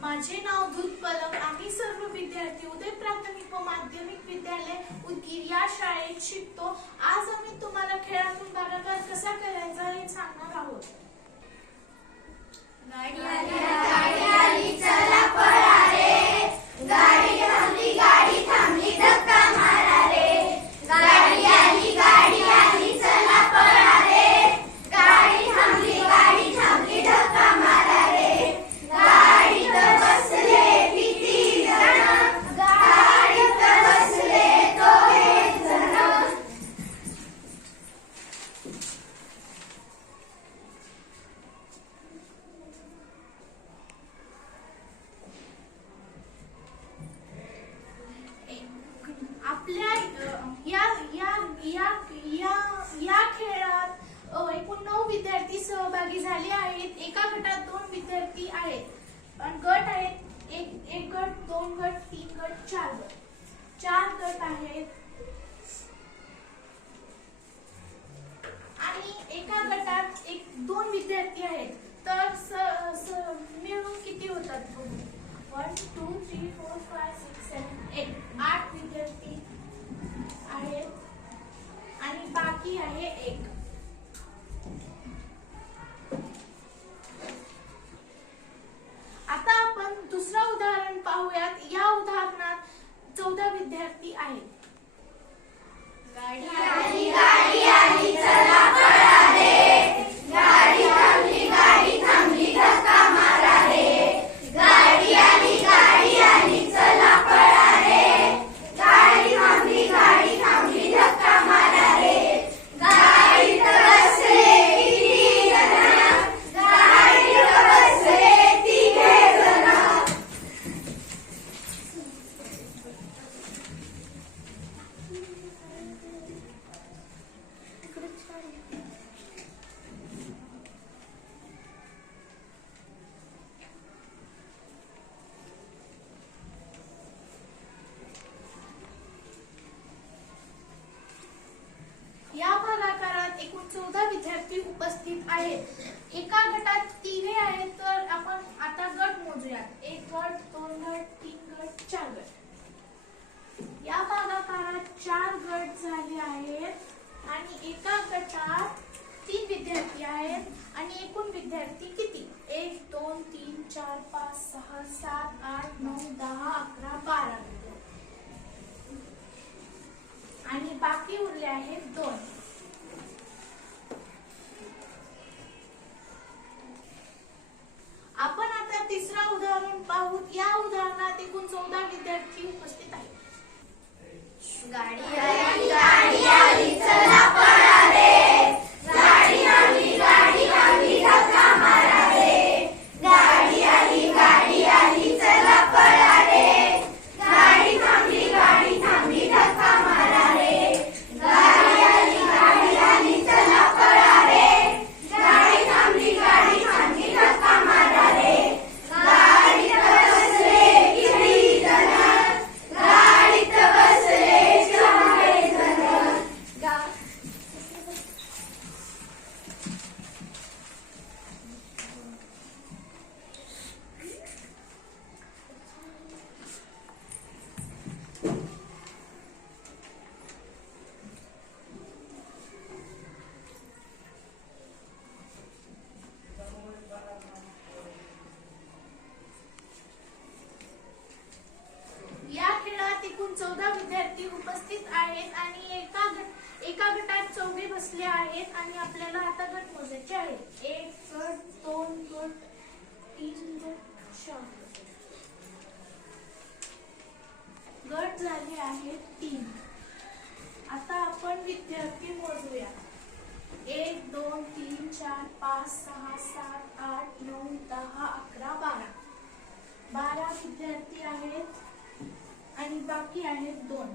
माझे नाव धूत पलक. आम्ही सर्व विद्यार्थी उदय प्राथमिक व माध्यमिक विद्यालय उदगीर या शाळेत शिकतो. आज आम्ही तुम्हाला खेळातून भागाकार कसा करायचा हे सांगणार आहोत. गाडी आली चला पळा रे, गाडी थांबली धक्का मारा रे, गाडी आली चला पळा रे, गाडी थांबली धक्का मारा रे, गाडीत बसले किती जण, गाडीत बसले तो एक जण. आपल्या या खेळात एकूण 9 विद्यार्थी सहभागी झाले आहेत. एका गटात 2 विद्यार्थी आहेत. गट आहेत एक गट, 2 गट, 3 गट, 4 गट. 4 गट आहेत आणि एका गटात 2 विद्यार्थी आहेत. तर मिळून किती होतात? 1 2 3 4 5 6 7 8 8 विद्यार्थी आहेत आणि बाकी आहे 1. आता आपण दुसरा उदाहरण पाहूयात. या उदाहरणात 14 विद्यार्थी आहेत. गाडी आली चला पळा रे, गाडी थांबली धक्का मारा रे, गाडी आली चला पळा रे, गाडी थांबली धक्का मारा रे, गाडीत बसले किती जण, गाडीत बसले तिघे जण. या भागाकारात एकूण 14 विद्यार्थी उपस्थित आहेत. एका गटात 3 आहेत. तर आपण आता गट मोजूयात. 1 गट, 2 गट, 3 गट, 4 गट. या भागाकारात 4 गट झाले आहेत आणि एका गटात 3 विद्यार्थी आहेत आणि एकूण विद्यार्थी किती? 1 2 3 4 5 6 7 8 9 10 11 12 आणि बाकी उरले आहेत 2. आपण आता तिसरा उदाहरण पाहू. या उदाहरणात एकूण 14 विद्यार्थी उपस्थित आहेत. गाडी आली चला पळा रे, गाडी थांबली धक्का मारा रे, गाडी आली चला पळा रे, गाडी थांबली धक्का मारा रे, गाडी आली चला पळा रे, गाडी थांबली धक्का मारा रे, गाडीत बसले किती जण, गाडीत बसले 4 जण. या खेळात एकूण 14 विद्यार्थी उपस्थित आहेत आणि एका गटात 4 बसले आहेत आणि आपल्याला आता गट मोजायचे आहेत. 1 गट, 2 गट, 3 गट, 4 गट झाले आहेत 3. आता आपण विद्यार्थी मोजूया. 1 2 3 4 5 6 7 8 9 10 11 12. 12 विद्यार्थी आहेत आणि बाकी आहेत 2.